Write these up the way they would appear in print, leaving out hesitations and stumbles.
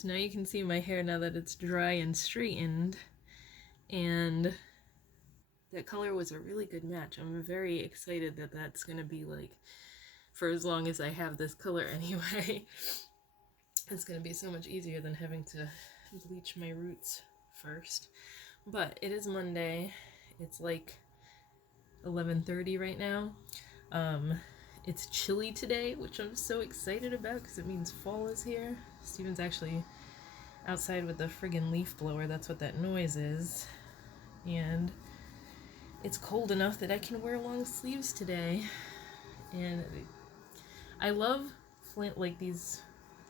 So now you can see my hair now that it's dry and straightened, and that color was a really good match. I'm very excited that that's gonna be like for as long as I have this color anyway. It's gonna be so much easier than having to bleach my roots first. But it is Monday. It's like 11:30 right now. It's chilly today, which I'm so excited about because it means fall is here. Steven's actually outside with the friggin' leaf blower. That's what that noise is. And it's cold enough that I can wear long sleeves today. And I love like these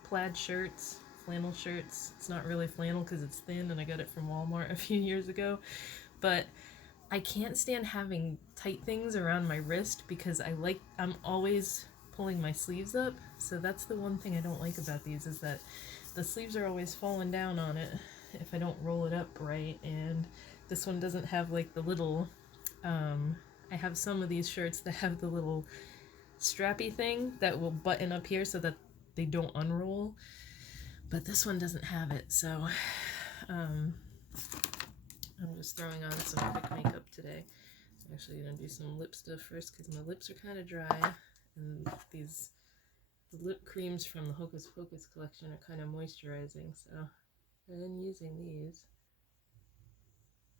plaid shirts, flannel shirts. It's not really flannel because it's thin and I got it from Walmart a few years ago. But I can't stand having tight things around my wrist because I'm always pulling my sleeves up. So that's the one thing I don't like about these, is that the sleeves are always falling down on it if I don't roll it up right. And this one doesn't have like the little, I have some of these shirts that have the little strappy thing that will button up here so that they don't unroll. But this one doesn't have it, so I'm just throwing on some quick makeup today. I'm actually going to do some lip stuff first because my lips are kind of dry, and the lip creams from the Hocus Pocus collection are kind of moisturizing, so I've been using these.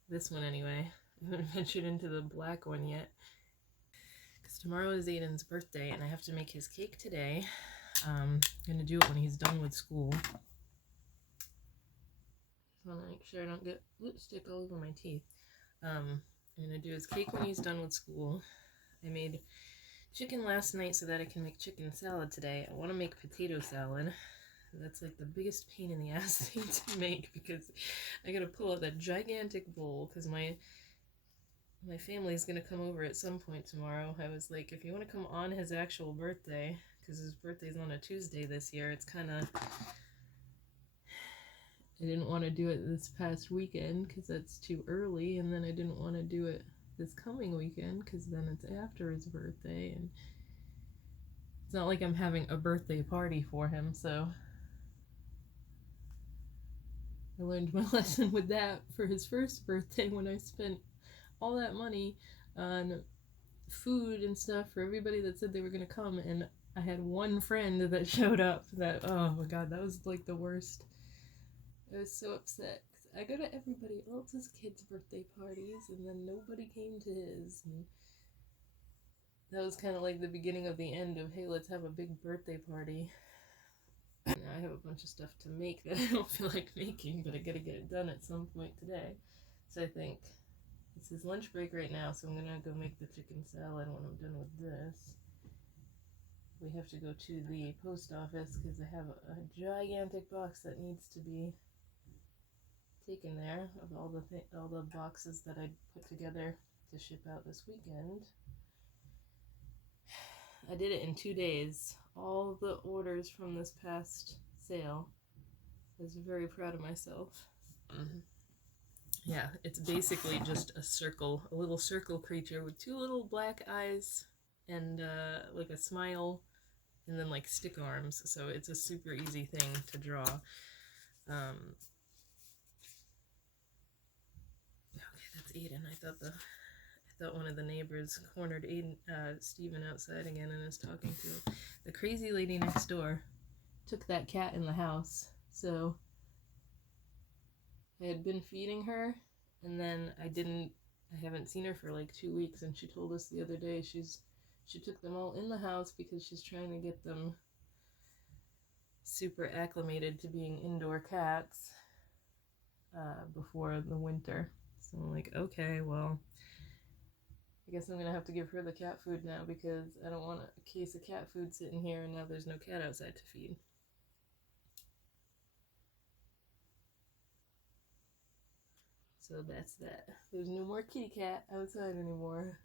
This one anyway. I haven't ventured into the black one yet because tomorrow is Aiden's birthday and I have to make his cake today. I'm going to do it when he's done with school. I want to make sure I don't get lipstick all over my teeth. I'm going to do his cake when he's done with school. I made chicken last night so that I can make chicken salad today. I want to make potato salad. That's like the biggest pain in the ass thing to make because I got to pull out that gigantic bowl because my family's going to come over at some point tomorrow. I was like, if you want to come on his actual birthday, because his birthday's on a Tuesday this year, it's kind of... I didn't want to do it this past weekend because that's too early, and then I didn't want to do it this coming weekend because then it's after his birthday, and it's not like I'm having a birthday party for him, so I learned my lesson with that for his first birthday when I spent all that money on food and stuff for everybody that said they were going to come, and I had one friend that showed up that, oh my god, that was like the worst. I was so upset because I go to everybody else's kids' birthday parties and then nobody came to his. And that was kind of like the beginning of the end of, hey, let's have a big birthday party. Now I have a bunch of stuff to make that I don't feel like making, but I gotta get it done at some point today. So I think it's his lunch break right now, so I'm gonna go make the chicken salad when I'm done with this. We have to go to the post office because I have a gigantic box that needs to be taken there of all the boxes that I put together to ship out this weekend. I did it in 2 days. All the orders from this past sale. I was very proud of myself. Yeah, it's basically just a little circle creature with 2 little black eyes and like a smile and then like stick arms. So it's a super easy thing to draw. That's Aiden. I thought one of the neighbors cornered Steven outside again and is talking to him. The crazy lady next door took that cat in the house. So I had been feeding her, and then I haven't seen her for like 2 weeks, and she told us the other day she took them all in the house because she's trying to get them super acclimated to being indoor cats before the winter. So I'm like, okay, well, I guess I'm gonna have to give her the cat food now because I don't want a case of cat food sitting here and now there's no cat outside to feed. So that's that. There's no more kitty cat outside anymore.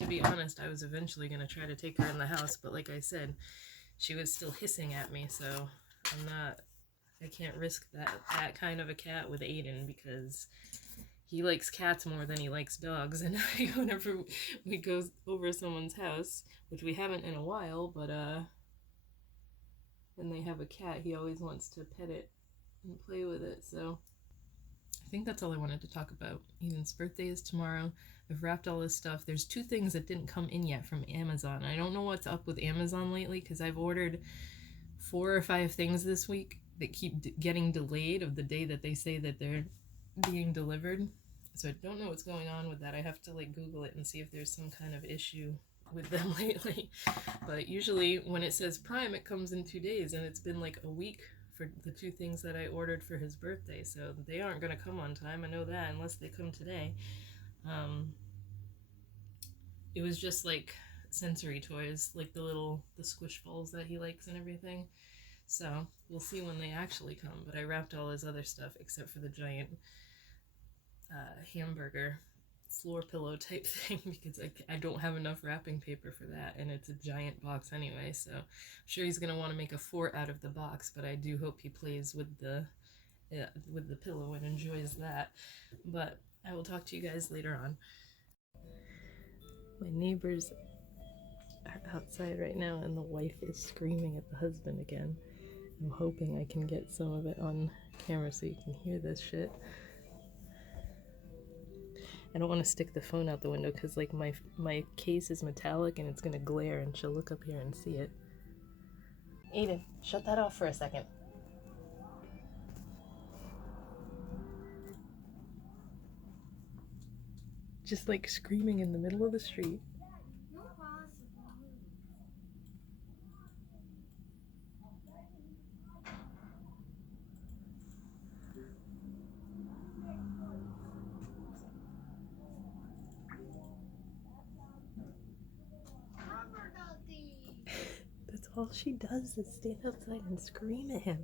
To be honest, I was eventually gonna try to take her in the house, but like I said, she was still hissing at me, so I can't risk that kind of a cat with Aiden because he likes cats more than he likes dogs, and whenever we go over someone's house, which we haven't in a while, but and they have a cat, he always wants to pet it and play with it. So I think that's all I wanted to talk about. Aiden's birthday is tomorrow. I've wrapped all his stuff. There's 2 things that didn't come in yet from Amazon. I don't know what's up with Amazon lately, because I've ordered 4 or 5 things this week that keep getting delayed of the day that they say that they're being delivered. So I don't know what's going on with that. I have to like Google it and see if there's some kind of issue with them lately. But usually when it says Prime, it comes in 2 days, and it's been like a week for the 2 things that I ordered for his birthday. So they aren't going to come on time. I know that, unless they come today. It was just like sensory toys, like the squish balls that he likes and everything. So we'll see when they actually come. But I wrapped all his other stuff except for the giant hamburger floor pillow type thing, because I don't have enough wrapping paper for that, and it's a giant box anyway, so I'm sure he's gonna want to make a fort out of the box, but I do hope he plays with the pillow and enjoys that. But I will talk to you guys later on. My neighbors are outside right now, and the wife is screaming at the husband again. I'm hoping I can get some of it on camera so you can hear this shit. I don't want to stick the phone out the window because like my case is metallic and it's gonna glare, and she'll look up here and see it. Aiden, shut that off for a second. Just like screaming in the middle of the street. That's all she does is stand outside and scream at him.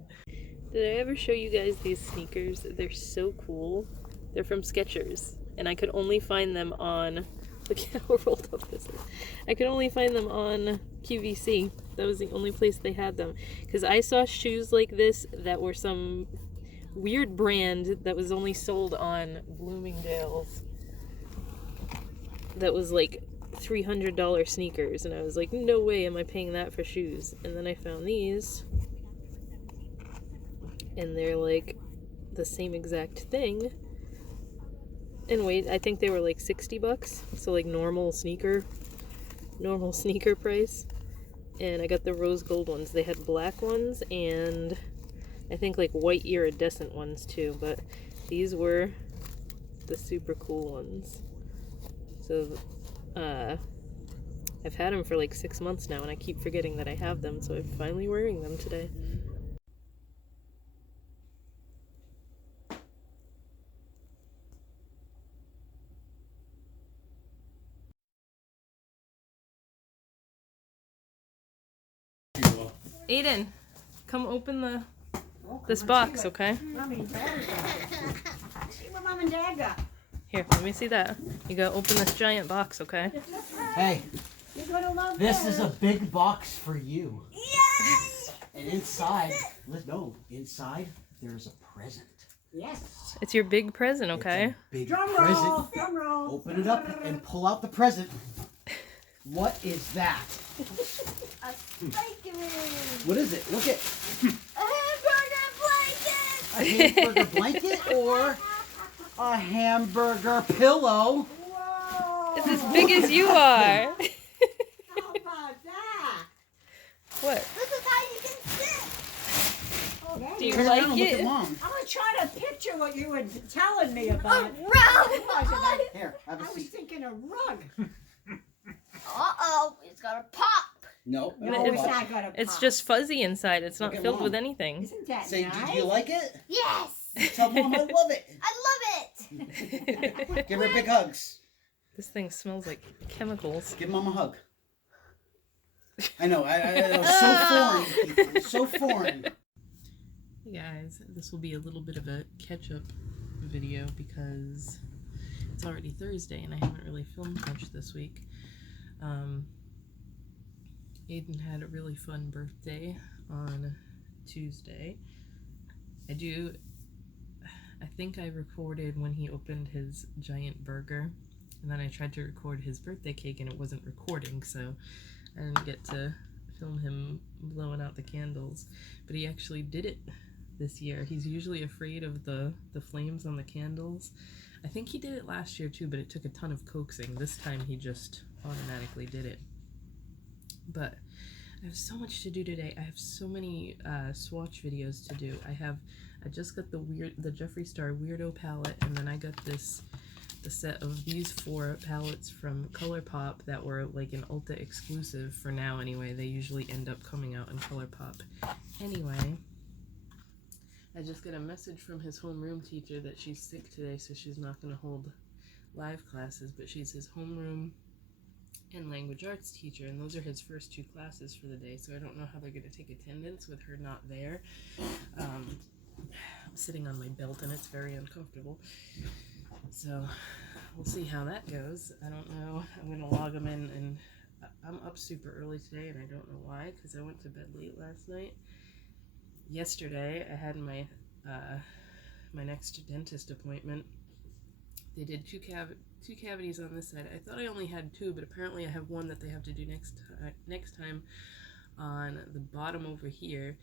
Did I ever show you guys these sneakers? They're so cool. They're from Skechers, and I could only find them on, look how rolled up this is. I could only find them on QVC. That was the only place they had them. Because I saw shoes like this that were some weird brand that was only sold on Bloomingdale's. That was like $300 sneakers, and I was like, no way am I paying that for shoes. And then I found these, and they're like the same exact thing. And wait, I think they were like $60, so like normal sneaker price. And I got the rose gold ones. They had black ones and I think like white iridescent ones too, but these were the super cool ones. So I've had them for like 6 months now, and I keep forgetting that I have them, so I'm finally wearing them today. Aiden, come open this box, okay? Mommy and Dad. See what Mom and Dad got. Here, let me see that. You gotta open this giant box, okay? Hey, You're gonna love this is a big box for you. Yes! And inside, inside there's a present. Yes. It's your big present, okay? It's a big Drum present. roll. Drum roll. Open it up and pull out the present. What is that? A bacon. What is it? Look at A hamburger blanket. a hamburger blanket or a hamburger pillow. Whoa. It's as big as you are. How about that? What? This is how you can sit. Okay. Do you Turn like around and look it? at Mom. I'm gonna try to picture what you were telling me about. Here, have a I was seat. thinking a rug. Uh-oh, it's gonna pop. No, No, It's- it's not gonna It's pop. just fuzzy inside. It's not Look at filled Mom. with anything. Isn't that Say, nice? did you like it? Yes, Tell Mom I love it. I love it. Give her big hugs. This thing smells like chemicals. Give Mom a hug. I know, I so foreign. So foreign. Hey guys, this will be a little bit of a catch-up video because it's already Thursday and I haven't really filmed much this week. Aiden had a really fun birthday on Tuesday. I think I recorded when he opened his giant burger, and then I tried to record his birthday cake and it wasn't recording, so I didn't get to film him blowing out the candles, but he actually did it this year. He's usually afraid of the flames on the candles. I think he did it last year too, but it took a ton of coaxing. This time he just automatically did it. But I have so much to do today. I have so many swatch videos to do. I just got the Jeffree Star Weirdo palette, and then I got the set of these 4 palettes from Colourpop that were like an Ulta exclusive for now anyway. They usually end up coming out in Colourpop. Anyway, I just got a message from his homeroom teacher that she's sick today, so she's not going to hold live classes, but she's his homeroom and language arts teacher, and those are his first 2 classes for the day, so I don't know how they're going to take attendance with her not there. I'm sitting on my belt and it's very uncomfortable, so we'll see how that goes. I don't know. I'm going to log them in, and I'm up super early today, and I don't know why, because I went to bed late last night. Yesterday I had my next dentist appointment. They did two cavities on this side. I thought I only had 2, but apparently I have 1 that they have to do next time on the bottom over here,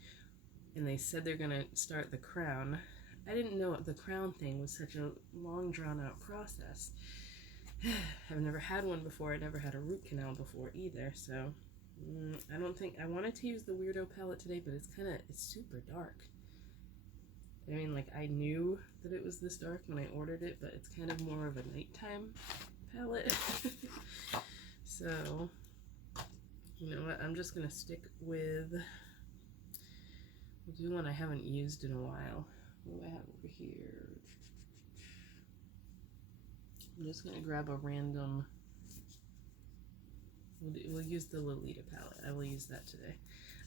and they said they're gonna start the crown. I didn't know the crown thing was such a long drawn out process. I've never had one before. I never had a root canal before either, so I don't think I wanted to use the Weirdo palette today, but it's super dark. I mean, like, I knew that it was this dark when I ordered it, but it's kind of more of a nighttime palette. So, you know what, I'm just gonna stick with, we'll do one I haven't used in a while. What do I have over here? I'm just gonna grab a random, we'll use the Lolita palette. I will use that today.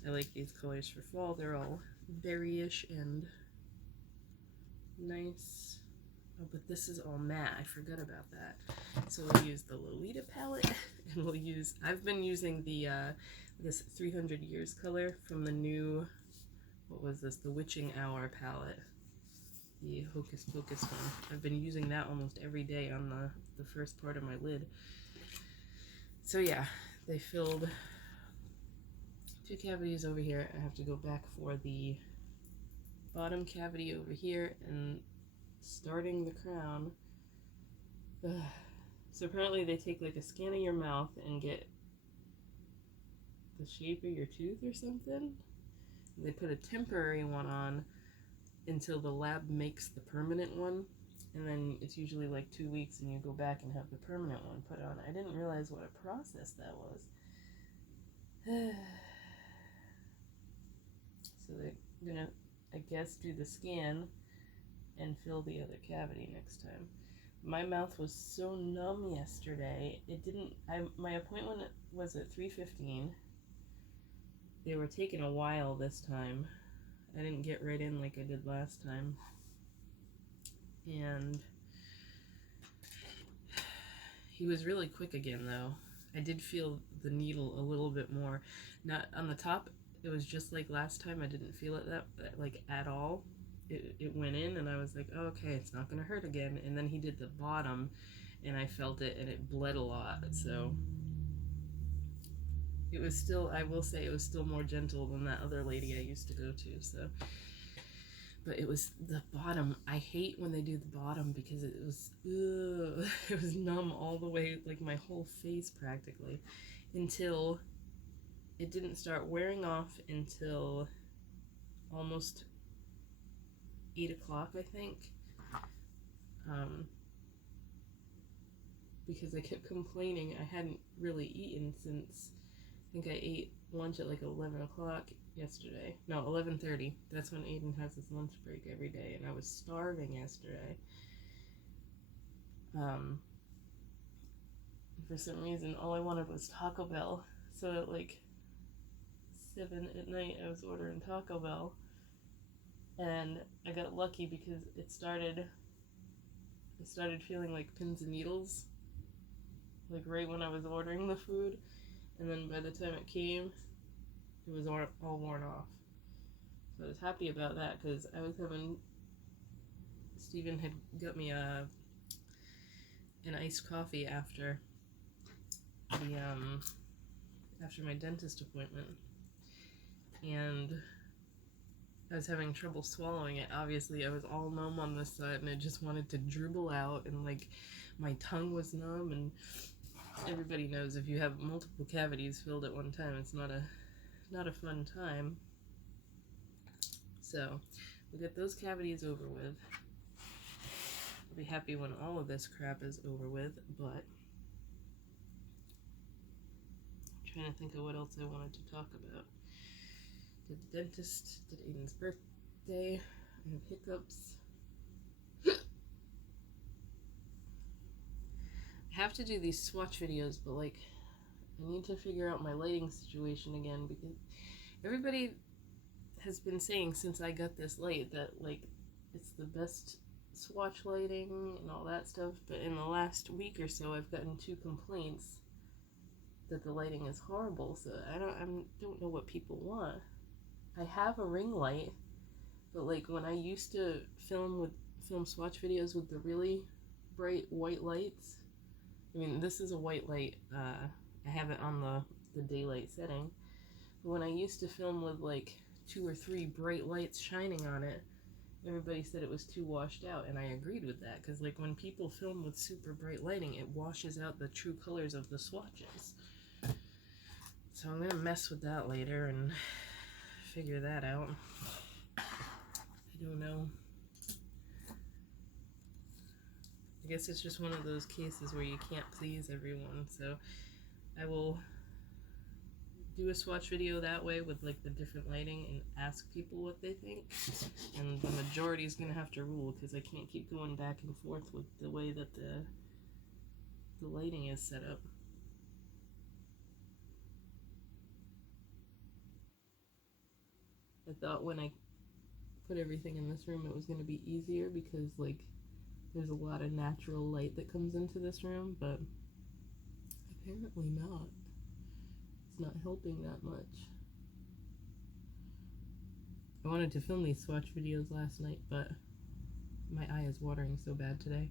I like these colors for fall. They're all berryish and nice. Oh, but this is all matte. I forgot about that. So we'll use the Lolita palette, and I've been using this 300 Years color from the new, what was this? The Witching Hour palette. The Hocus Pocus one. I've been using that almost every day on the first part of my lid. So yeah, they filled 2 cavities over here. I have to go back for the bottom cavity over here and starting the crown. Ugh. So apparently they take like a scan of your mouth and get the shape of your tooth or something. They put a temporary one on until the lab makes the permanent one, and then it's usually like 2 weeks and you go back and have the permanent one put on. I didn't realize what a process that was. So they're gonna, I guess, do the scan and fill the other cavity next time. My mouth was so numb yesterday. My appointment was at 3:15. They were taking a while this time. I didn't get right in like I did last time. And he was really quick again though. I did feel the needle a little bit more. Not on the top, it was just like last time. I didn't feel it like at all. It went in and I was like, oh, okay, it's not gonna hurt again. And then he did the bottom and I felt it and it bled a lot. So it was still, I will say, it was still more gentle than that other lady I used to go to. So, but it was the bottom. I hate when they do the bottom because it was numb all the way, like my whole face practically, until it didn't start wearing off until almost 8 o'clock, I think. Because I kept complaining. I hadn't really eaten since, I think I ate lunch at like 11 o'clock yesterday. No, 11:30. That's when Aiden has his lunch break every day, and I was starving yesterday. For some reason, all I wanted was Taco Bell. So at like 7 at night, I was ordering Taco Bell. And I got lucky because I started feeling like pins and needles, like right when I was ordering the food, and then by the time it came, it was all worn off. So I was happy about that because I was Steven had got me an iced coffee after my dentist appointment. and I was having trouble swallowing it. Obviously, I was all numb on this side, and it just wanted to dribble out, and like my tongue was numb. And everybody knows if you have multiple cavities filled at one time, it's not a fun time. So we get those cavities over with. I'll be happy when all of this crap is over with, but I'm trying to think of what else I wanted to talk about. Did the dentist, did Aiden's birthday, I have hiccups. I have to do these swatch videos, but like I need to figure out my lighting situation again, because everybody has been saying since I got this light that like it's the best swatch lighting and all that stuff, but in the last week or so I've gotten 2 complaints that the lighting is horrible, so I don't know what people want. I have a ring light, but like when I used to film swatch videos with the really bright white lights, I mean this is a white light, I have it on the daylight setting, but when I used to film with like 2 or 3 bright lights shining on it, everybody said it was too washed out, and I agreed with that, because like when people film with super bright lighting, it washes out the true colors of the swatches. So I'm gonna mess with that later and figure that out. I don't know. I guess it's just one of those cases where you can't please everyone, so I will do a swatch video that way with like the different lighting and ask people what they think, and the majority is gonna have to rule, because I can't keep going back and forth with the way that the lighting is set up. I thought when I put everything in this room it was gonna be easier, because like there's a lot of natural light that comes into this room, but apparently not. It's not helping that much. I wanted to film these swatch videos last night, but my eye is watering so bad today.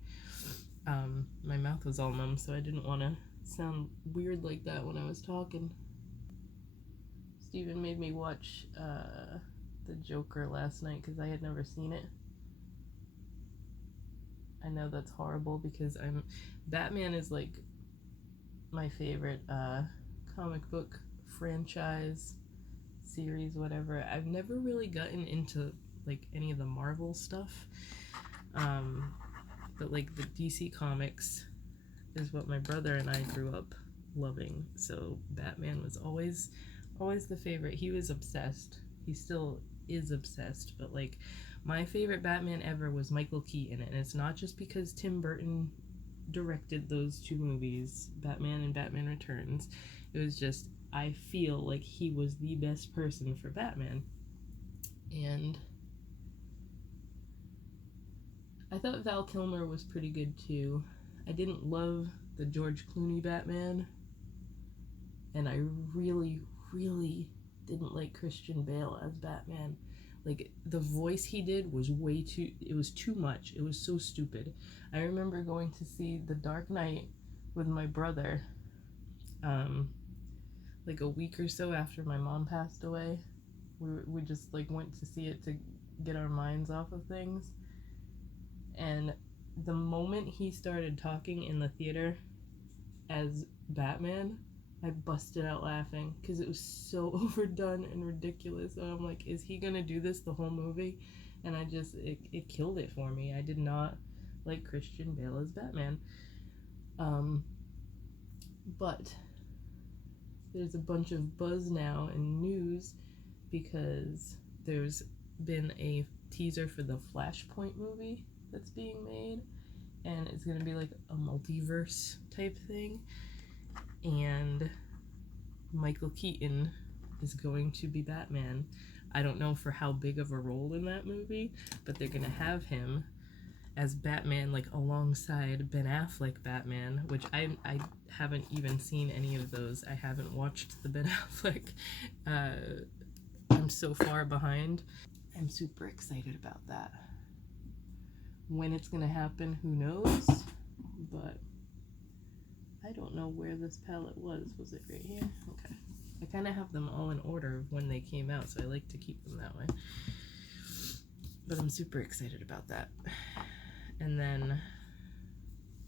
My mouth was all numb, so I didn't want to sound weird like that when I was talking. Steven made me watch The Joker last night because I had never seen it. I know that's horrible, because Batman is like my favorite comic book franchise, series, whatever. I've never really gotten into like any of the Marvel stuff, but like the DC comics is what my brother and I grew up loving, so Batman was always the favorite. He was obsessed. He still is obsessed, but like my favorite Batman ever was Michael Keaton, and it's not just because Tim Burton directed those 2 movies, Batman and Batman Returns. It was just, I feel like he was the best person for Batman. And I thought Val Kilmer was pretty good too. I didn't love the George Clooney Batman, and I really didn't like Christian Bale as Batman. Like, the voice he did was it was too much. It was so stupid. I remember going to see The Dark Knight with my brother, like a week or so after my mom passed away. We just like went to see it to get our minds off of things. And the moment he started talking in the theater as Batman, I busted out laughing, because it was so overdone and ridiculous. And I'm like, is he gonna do this the whole movie? And it killed it for me. I did not like Christian Bale as Batman. But there's a bunch of buzz now and news, because there's been a teaser for the Flashpoint movie that's being made, and it's gonna be like a multiverse type thing, and Michael Keaton is going to be Batman. I don't know for how big of a role in that movie, but they're gonna have him as Batman, like alongside Ben Affleck Batman, which I haven't even seen any of those. I haven't watched the Ben Affleck. I'm so far behind. I'm super excited about that. When it's gonna happen, who knows? But I don't know where this palette was. Was it right here? Okay. I kind of have them all in order of when they came out, so I like to keep them that way. But I'm super excited about that. And then,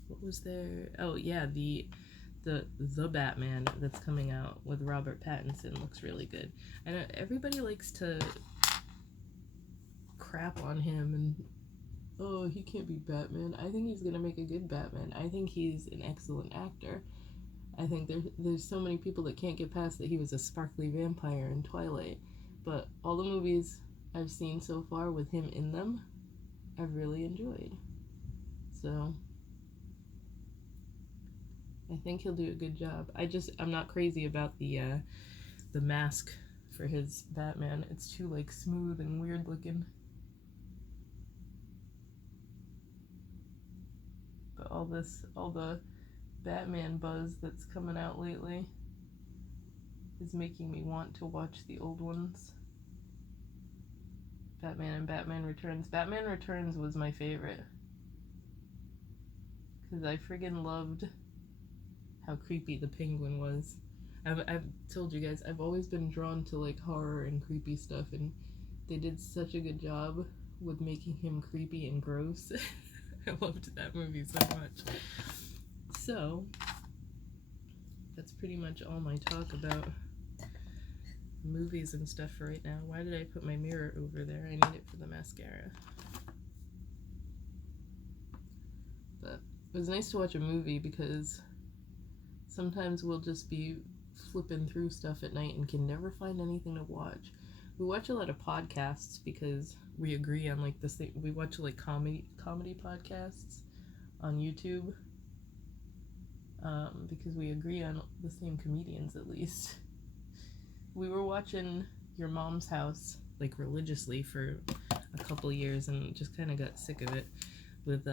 what was there? Oh yeah, the Batman that's coming out with Robert Pattinson looks really good. I know everybody likes to crap on him and, oh, he can't be Batman. I think he's gonna make a good Batman. I think he's an excellent actor. I think there's so many people that can't get past that he was a sparkly vampire in Twilight. But all the movies I've seen so far with him in them, I've really enjoyed. So I think he'll do a good job. I'm not crazy about the mask for his Batman. It's too like smooth and weird looking. But all the Batman buzz that's coming out lately is making me want to watch the old ones. Batman and Batman Returns. Batman Returns was my favorite because I friggin' loved how creepy the Penguin was. I've told you guys, I've always been drawn to like horror and creepy stuff, and they did such a good job with making him creepy and gross. I loved that movie so much. So that's pretty much all my talk about movies and stuff for right now. Why did I put my mirror over there? I need it for the mascara. But it was nice to watch a movie because sometimes we'll just be flipping through stuff at night and can never find anything to watch. We watch a lot of podcasts because we agree on like this thing. We watch like comedy podcasts on YouTube because we agree on the same comedians at least. We were watching Your Mom's House like religiously for a couple years and just kind of got sick of it with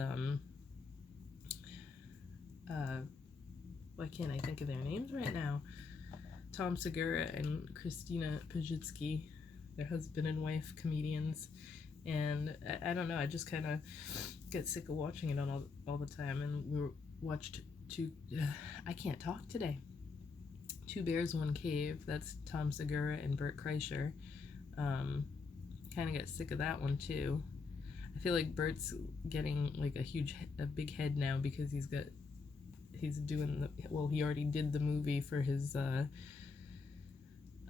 why can't I think of their names right now? Tom Segura and Christina Pajitsky, their husband and wife comedians. And I don't know, I just kind of get sick of watching it on all the time. And we watched I can't talk today. Two Bears, One Cave. That's Tom Segura and Bert Kreischer. Kind of get sick of that one too. I feel like Bert's getting like a big head now because he's doing he already did the movie for his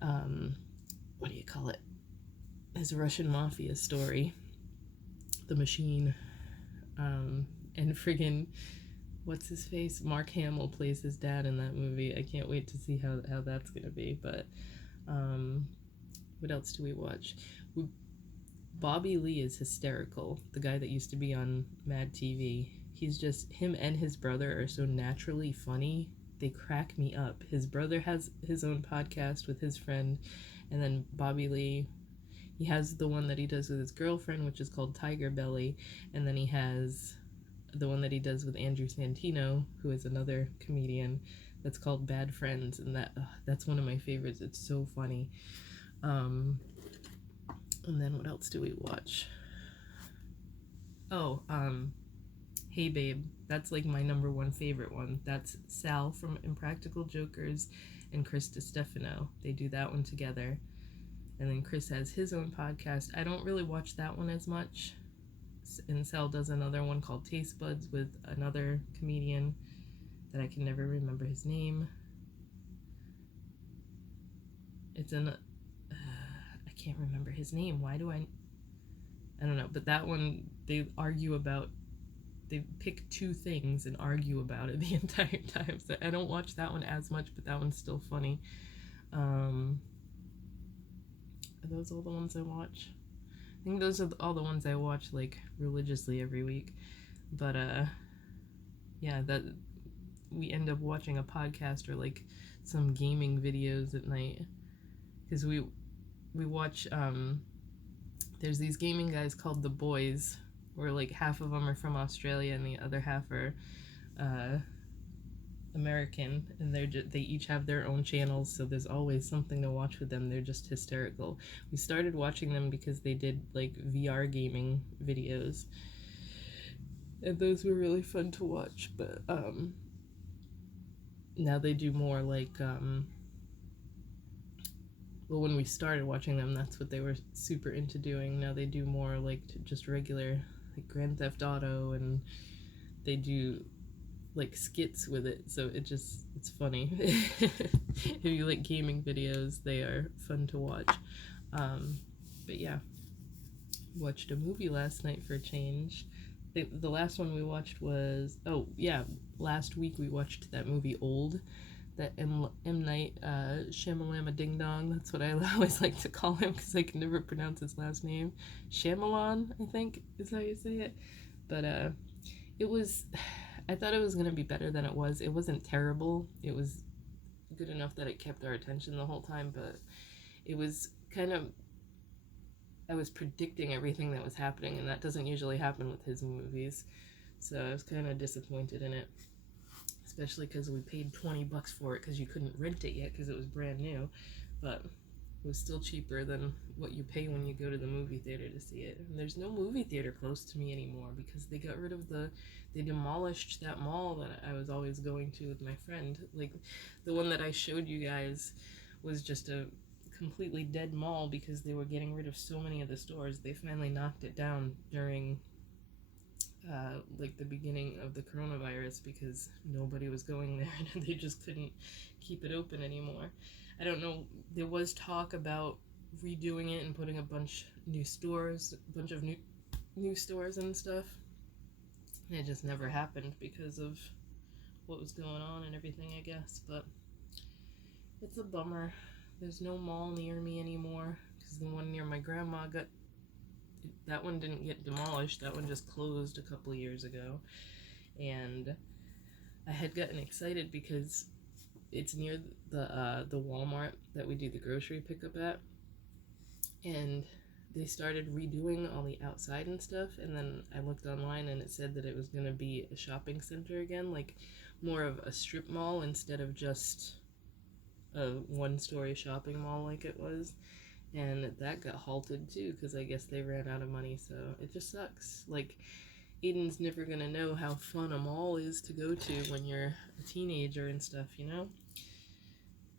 what do you call it? His Russian mafia story, The Machine. And friggin' what's his face? Mark Hamill plays his dad in that movie. I can't wait to see how that's gonna be. But what else do we watch? Bobby Lee is hysterical. The guy that used to be on Mad TV. Him and his brother are so naturally funny. They crack me up. His brother has his own podcast with his friend, and then Bobby Lee, he has the one that he does with his girlfriend, which is called Tiger Belly, and then he has the one that he does with Andrew Santino, who is another comedian, that's called Bad Friends, and that's one of my favorites. It's so funny. And then what else do we watch? Hey Babe, that's like my number one favorite one. That's Sal from Impractical Jokers and Chris DiStefano. They do that one together. And then Chris has his own podcast. I don't really watch that one as much. And Sal does another one called Taste Buds with another comedian that I can never remember his name. I can't remember his name. Why do I don't know. But that one, they pick two things and argue about it the entire time. So I don't watch that one as much, but that one's still funny. Are those all the ones I watch? I think those are all the ones I watch like religiously every week. But yeah, that we end up watching a podcast or like some gaming videos at night because we watch there's these gaming guys called The Boys, where like half of them are from Australia and the other half are American, and they each have their own channels, so there's always something to watch with them. They're just hysterical. We started watching them because they did like VR gaming videos, and those were really fun to watch. But now they do more like well, when we started watching them, that's what they were super into doing. Now they do more like just regular, like Grand Theft Auto, and they do like skits with it, so it's funny. If you like gaming videos, they are fun to watch. But yeah, watched a movie last night for a change. The last one we watched was, oh yeah, last week we watched that movie Old, that M. Night Shyamalama Ding Dong. That's what I always like to call him because I can never pronounce his last name. Shyamalan, I think is how you say it. But it was, I thought it was going to be better than it was. It wasn't terrible. It was good enough that it kept our attention the whole time, but it was kind of, I was predicting everything that was happening, and that doesn't usually happen with his movies. So I was kind of disappointed in it, especially because we paid $20 for it because you couldn't rent it yet because it was brand new. But it was still cheaper than what you pay when you go to the movie theater to see it. And there's no movie theater close to me anymore because they got rid of they demolished that mall that I was always going to with my friend. Like, the one that I showed you guys was just a completely dead mall because they were getting rid of so many of the stores. They finally knocked it down during like the beginning of the coronavirus because nobody was going there and they just couldn't keep it open anymore. I don't know, there was talk about redoing it and putting a bunch of new stores and stuff. And it just never happened because of what was going on and everything, I guess. But it's a bummer. There's no mall near me anymore because the one near my grandma that one didn't get demolished. That one just closed a couple of years ago. And I had gotten excited because it's near the Walmart that we do the grocery pickup at. And they started redoing all the outside and stuff. And then I looked online and it said that it was going to be a shopping center again, like more of a strip mall instead of just a one-story shopping mall like it was. And that got halted too because I guess they ran out of money. So it just sucks. Like, Aiden's never gonna know how fun a mall is to go to when you're a teenager and stuff, you know?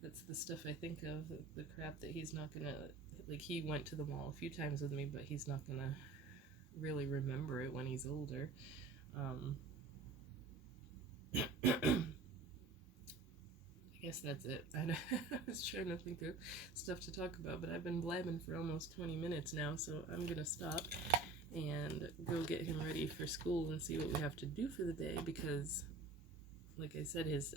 That's the stuff I think of, the crap that he's not gonna, like, he went to the mall a few times with me, but he's not gonna really remember it when he's older. I guess that's it. I was trying to think of stuff to talk about, but I've been blabbing for almost 20 minutes now, so I'm gonna stop and go get him ready for school and see what we have to do for the day, because, like I said, his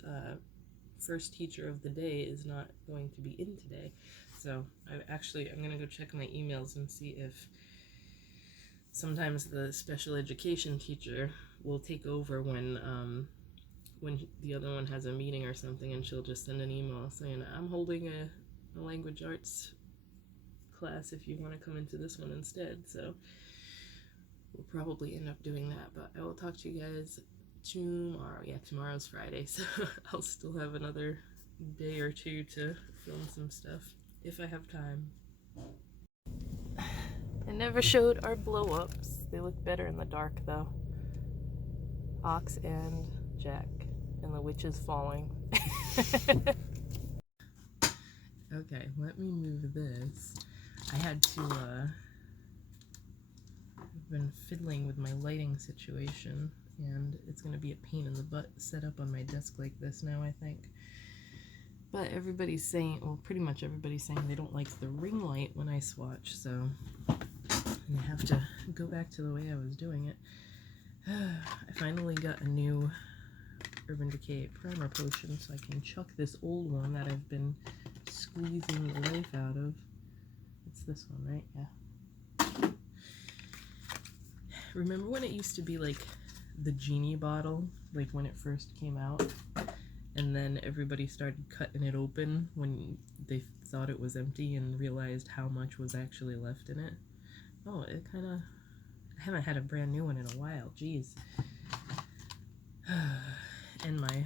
first teacher of the day is not going to be in today. So I'm gonna go check my emails and see if sometimes the special education teacher will take over when the other one has a meeting or something, and she'll just send an email saying, I'm holding a language arts class if you want to come into this one instead. So we'll probably end up doing that, but I will talk to you guys tomorrow. Yeah, tomorrow's Friday, so I'll still have another day or two to film some stuff if I have time. I never showed our blow-ups. They look better in the dark though. Ox and Jack. And the witch is falling. Okay, let me move this. I had to, I've been fiddling with my lighting situation, and it's gonna be a pain in the butt set up on my desk like this now, I think. But everybody's saying, well, pretty much everybody's saying they don't like the ring light when I swatch, so I have to go back to the way I was doing it. I finally got a new Urban Decay primer potion, so I can chuck this old one that I've been squeezing the life out of. It's this one, right? Yeah. Remember when it used to be like the genie bottle, like when it first came out, and then everybody started cutting it open when they thought it was empty and realized how much was actually left in it? Oh, it kind of, I haven't had a brand new one in a while, jeez. And my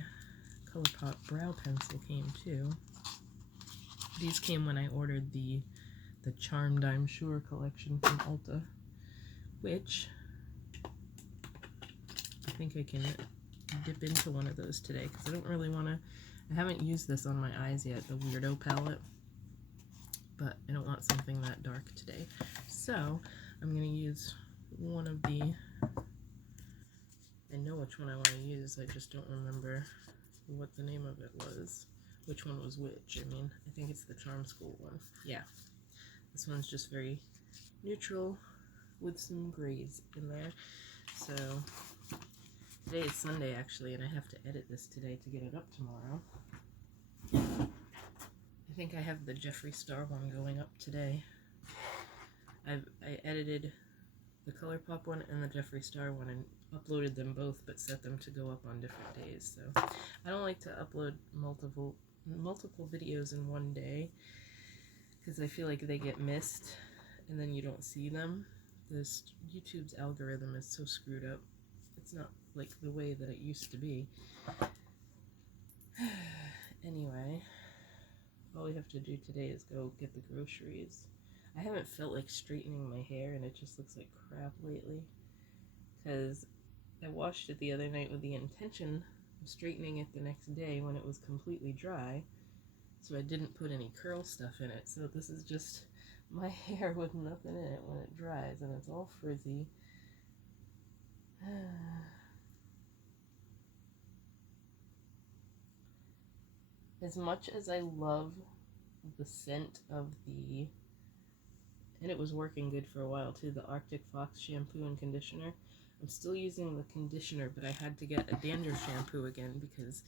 Colourpop brow pencil came too. These came when I ordered the Charmed I'm Sure collection from Ulta, which I think I can dip into one of those today because I don't really want to, I haven't used this on my eyes yet, the Weirdo palette, but I don't want something that dark today. So I'm going to use one of the, I know which one I want to use, I just don't remember what the name of it was. Which one was which? I mean, I think it's the Charm School one. Yeah. This one's just very neutral with some grays in there. So today is Sunday actually, and I have to edit this today to get it up tomorrow. I think I have the Jeffree Star one going up today. I edited the Colourpop one and the Jeffree Star one and uploaded them both, but set them to go up on different days. So I don't like to upload multiple videos in one day because I feel like they get missed and then you don't see them. This YouTube's algorithm is so screwed up. It's not like the way that it used to be. Anyway, all we have to do today is go get the groceries. I haven't felt like straightening my hair and it just looks like crap lately because I washed it the other night with the intention of straightening it the next day when it was completely dry, so I didn't put any curl stuff in it. So this is just my hair with nothing in it when it dries, and it's all frizzy. As much as I love the scent of the, and it was working good for a while too, the Arctic Fox shampoo and conditioner, I'm still using the conditioner, but I had to get a dandruff shampoo again because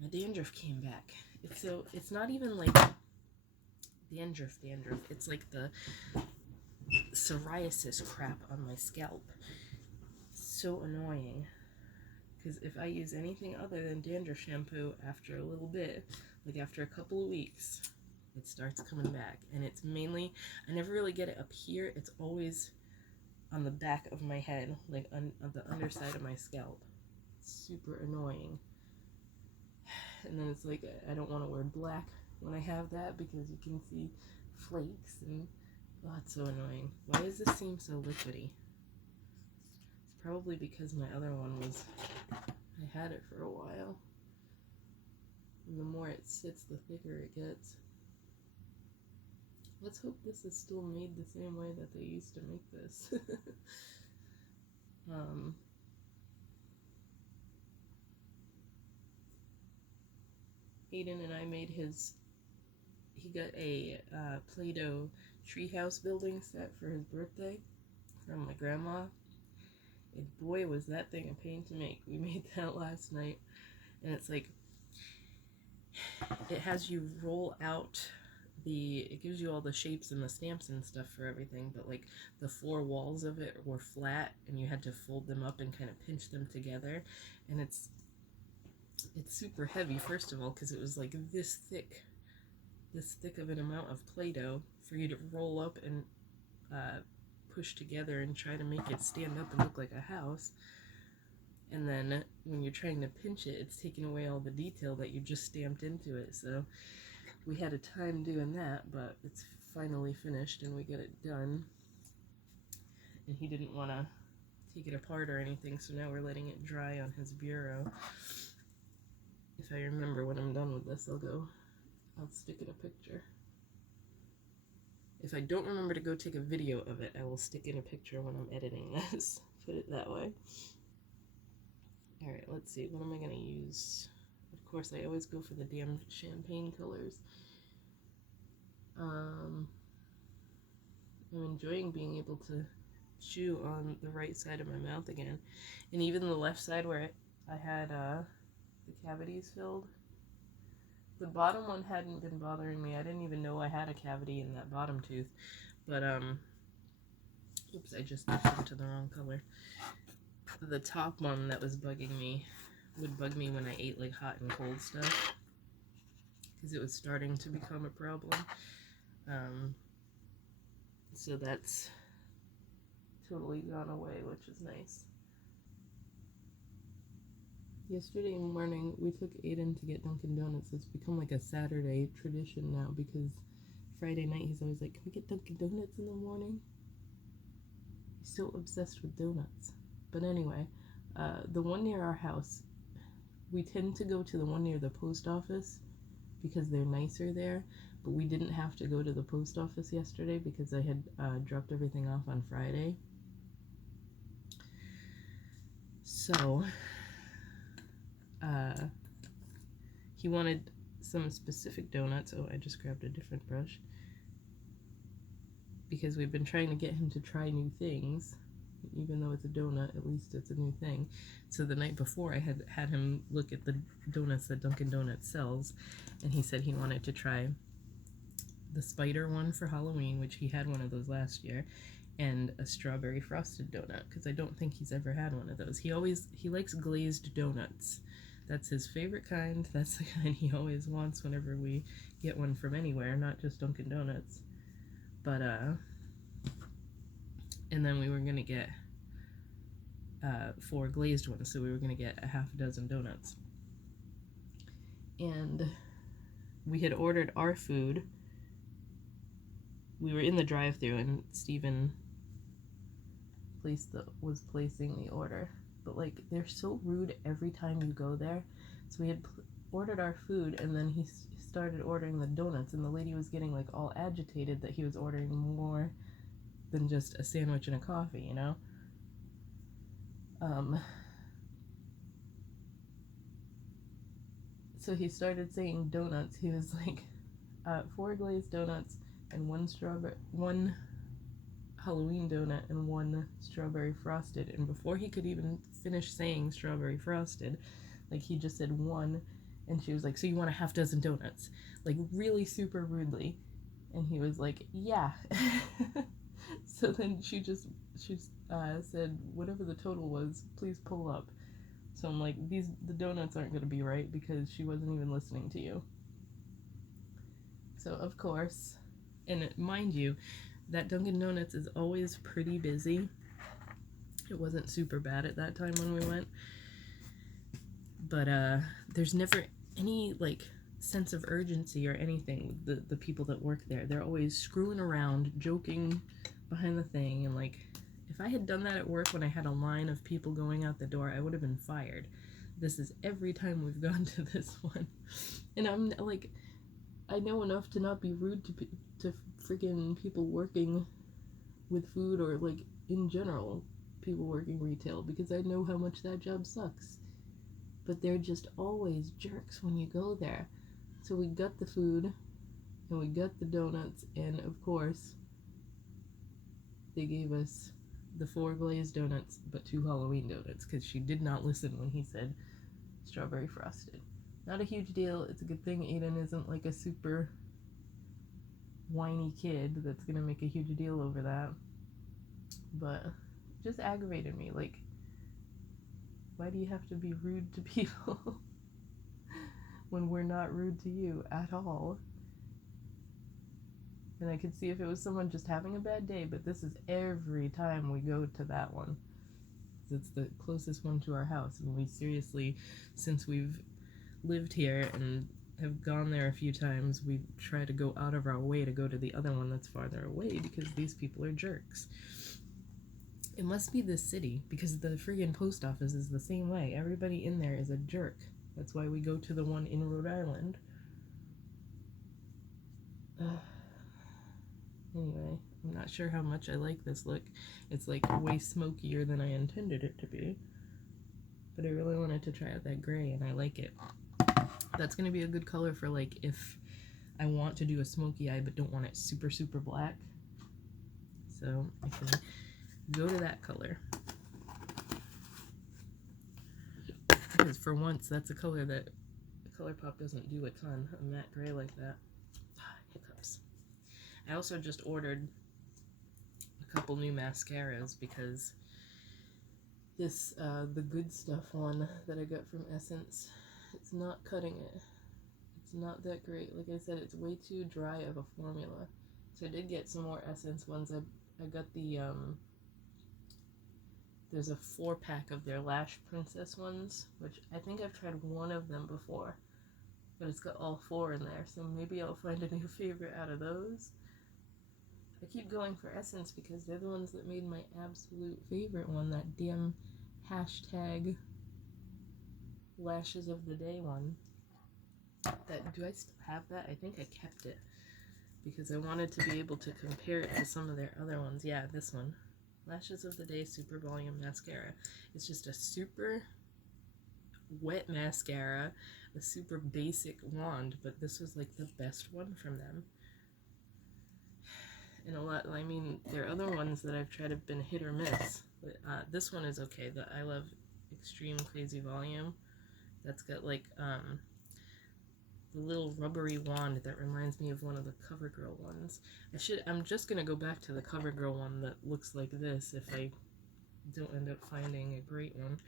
my dandruff came back. It's not even like dandruff, it's like the psoriasis crap on my scalp. It's so annoying because if I use anything other than dandruff shampoo after a little bit, like after a couple of weeks, it starts coming back. And it's mainly, I never really get it up here, it's always on the back of my head, like on the underside of my scalp. It's super annoying. And then it's like, I don't want to wear black when I have that because you can see flakes and, oh, it's so annoying. Why does this seem so liquidy? It's probably because my other one was, I had it for a while. And the more it sits, the thicker it gets. Let's hope this is still made the same way that they used to make this. Aiden and I made he got a Plato treehouse building set for his birthday from my grandma. And boy, was that thing a pain to make. We made that last night. And it's like, it has you roll out it gives you all the shapes and the stamps and stuff for everything, but like the 4 walls of it were flat and you had to fold them up and kind of pinch them together. And it's super heavy, first of all, because it was like this thick of an amount of Play-Doh for you to roll up and push together and try to make it stand up and look like a house. And then when you're trying to pinch it, it's taking away all the detail that you just stamped into it. So we had a time doing that, but it's finally finished and we get it done. And he didn't want to take it apart or anything, so now we're letting it dry on his bureau. If I remember when I'm done with this, I'll stick in a picture. If I don't remember to go take a video of it, I will stick in a picture when I'm editing this. Put it that way. Alright, let's see, what am I going to use? Of course, I always go for the damn champagne colors. I'm enjoying being able to chew on the right side of my mouth again. And even the left side where I had the cavities filled. The bottom one hadn't been bothering me. I didn't even know I had a cavity in that bottom tooth. But, oops, I just dipped into the wrong color. The top one that was bugging me would bug me when I ate like hot and cold stuff because it was starting to become a problem. So that's totally gone away, which is nice. Yesterday morning we took Aiden to get Dunkin' Donuts. It's become like a Saturday tradition now because Friday night he's always like, can we get Dunkin' Donuts in the morning? He's so obsessed with donuts. But anyway, the one near our house, we tend to go to the one near the post office because they're nicer there, but we didn't have to go to the post office yesterday because I had dropped everything off on Friday. So he wanted some specific donuts. Oh, I just grabbed a different brush. Because we've been trying to get him to try new things. Even though it's a donut, at least it's a new thing. So the night before, I had him look at the donuts that Dunkin' Donuts sells, and he said he wanted to try the spider one for Halloween, which he had one of those last year, and a strawberry frosted donut, because I don't think he's ever had one of those. He likes glazed donuts. That's his favorite kind. That's the kind he always wants whenever we get one from anywhere, not just Dunkin' Donuts. But and then we were gonna get 4 glazed ones, so we were gonna get a half a dozen donuts. And we had ordered our food. We were in the drive-thru, and Steven was placing the order. But like, they're so rude every time you go there. So we had ordered our food, and then he started ordering the donuts, and the lady was getting like all agitated that he was ordering more than just a sandwich and a coffee, you know? So he started saying donuts. He was like, 4 glazed donuts and 1 Halloween donut and 1 strawberry frosted. And before he could even finish saying strawberry frosted, like, he just said 1, and she was like, so you want a half dozen donuts? Like, really super rudely. And he was like, yeah. So then she said, whatever the total was, please pull up. So I'm like, the donuts aren't going to be right because she wasn't even listening to you. So of course, and mind you, that Dunkin' Donuts is always pretty busy. It wasn't super bad at that time when we went. But there's never any like sense of urgency or anything with the people that work there. They're always screwing around, joking behind the thing, and like, if I had done that at work when I had a line of people going out the door, I would have been fired. This is every time we've gone to this one. And I'm like, I know enough to not be rude to freaking people working with food, or like in general people working retail, because I know how much that job sucks. But they're just always jerks when you go there. So we got the food and we got the donuts, and of course they gave us the 4 glazed donuts but 2 Halloween donuts, because she did not listen when he said strawberry frosted. Not a huge deal. It's a good thing Aiden isn't like a super whiny kid that's gonna make a huge deal over that. But it just aggravated me. Like, why do you have to be rude to people when we're not rude to you at all? And I could see if it was someone just having a bad day, but this is every time we go to that one. It's the closest one to our house, and we seriously, since we've lived here and have gone there a few times, we try to go out of our way to go to the other one that's farther away, because these people are jerks. It must be this city, because the friggin' post office is the same way. Everybody in there is a jerk. That's why we go to the one in Rhode Island. Anyway, I'm not sure how much I like this look. It's like way smokier than I intended it to be. But I really wanted to try out that gray, and I like it. That's going to be a good color for like if I want to do a smoky eye but don't want it super, super black. So I can go to that color. Because for once, that's a color that Colourpop doesn't do a ton, a matte gray like that. Hiccups. I also just ordered a couple new mascaras because this, the Good Stuff one that I got from Essence, it's not cutting it. It's not that great. Like I said, it's way too dry of a formula. So I did get some more Essence ones. I got the, there's a 4-pack of their Lash Princess ones, which I think I've tried one of them before, but it's got all 4 in there, so maybe I'll find a new favorite out of those. I keep going for Essence because they're the ones that made my absolute favorite one, that damn hashtag Lashes of the Day one. Do I still have that? I think I kept it. because I wanted to be able to compare it to some of their other ones. Yeah, this one. Lashes of the Day Super Volume Mascara. It's just a super wet mascara, a super basic wand, but this was like the best one from them. And a lot, I mean, there are other ones that I've tried have been hit or miss, but this one is okay. The I Love Extreme Crazy Volume, that's got like the little rubbery wand that reminds me of one of the CoverGirl ones. I'm just gonna go back to the CoverGirl one that looks like this if I don't end up finding a great one.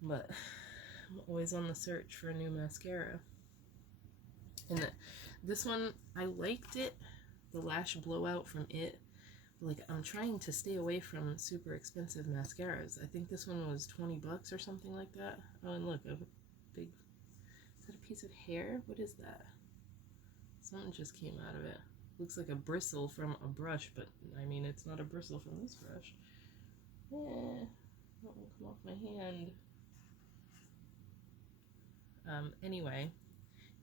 But I'm always on the search for a new mascara. And this one, I liked it, the Lash Blowout from It. Like, I'm trying to stay away from super expensive mascaras. I think this one was $20 or something like that. Oh, and look, a big... Is that a piece of hair? What is that? Something just came out of it. Looks like a bristle from a brush, but I mean, it's not a bristle from this brush. That won't come off my hand. Anyway,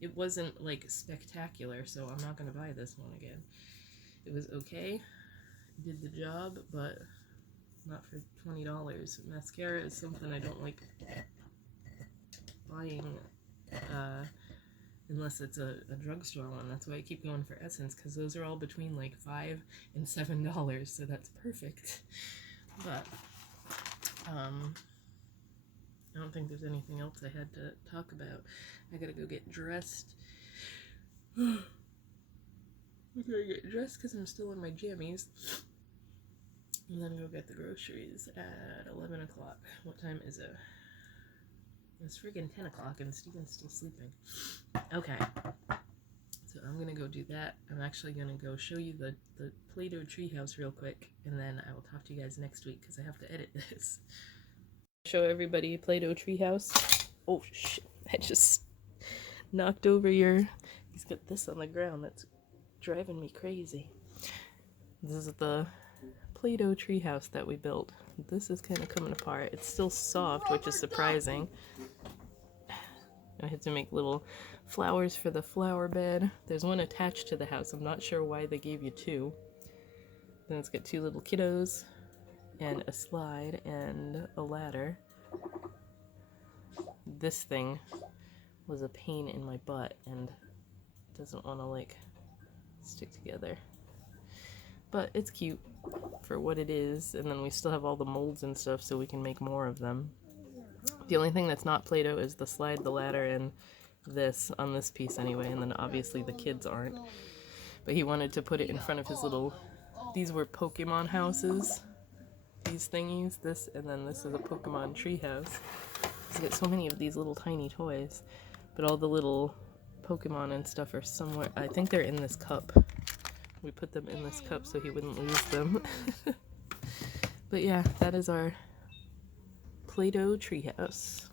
it wasn't like spectacular, so I'm not gonna buy this one again. It was okay, did the job, but not for $20. Mascara is something I don't like buying unless it's a drugstore one. That's why I keep going for Essence, because those are all between like $5 and $7, so that's perfect. But I don't think there's anything else I had to talk about. I gotta go get dressed. I gotta get dressed because I'm still in my jammies. And then go get the groceries at 11 o'clock. What time is it? It's friggin' 10 o'clock and Steven's still sleeping. Okay. So I'm gonna go do that. I'm actually gonna go show you the Plato treehouse real quick, and then I will talk to you guys next week because I have to edit this. Show everybody Plato treehouse. Oh shit, I just knocked over he's got this on the ground that's driving me crazy. This is the Plato treehouse that we built. This is kind of coming apart. It's still soft, which is surprising. I had to make little flowers for the flower bed. There's one attached to the house. I'm not sure why they gave you two. Then it's got two little kiddos and a slide and a ladder. This thing was a pain in my butt and doesn't want to like stick together. But it's cute for what it is, and then we still have all the molds and stuff so we can make more of them. The only thing that's not Play-Doh is the slide, the ladder, and this on this piece anyway, and then obviously the kids aren't. But he wanted to put it in front of his little... These were Pokemon houses. These thingies. This, and then this is a Pokemon tree house. He's got so many of these little tiny toys. But all the little Pokemon and stuff are somewhere... I think they're in this cup. We put them in this cup so he wouldn't lose them. But yeah, that is our Play-Doh treehouse.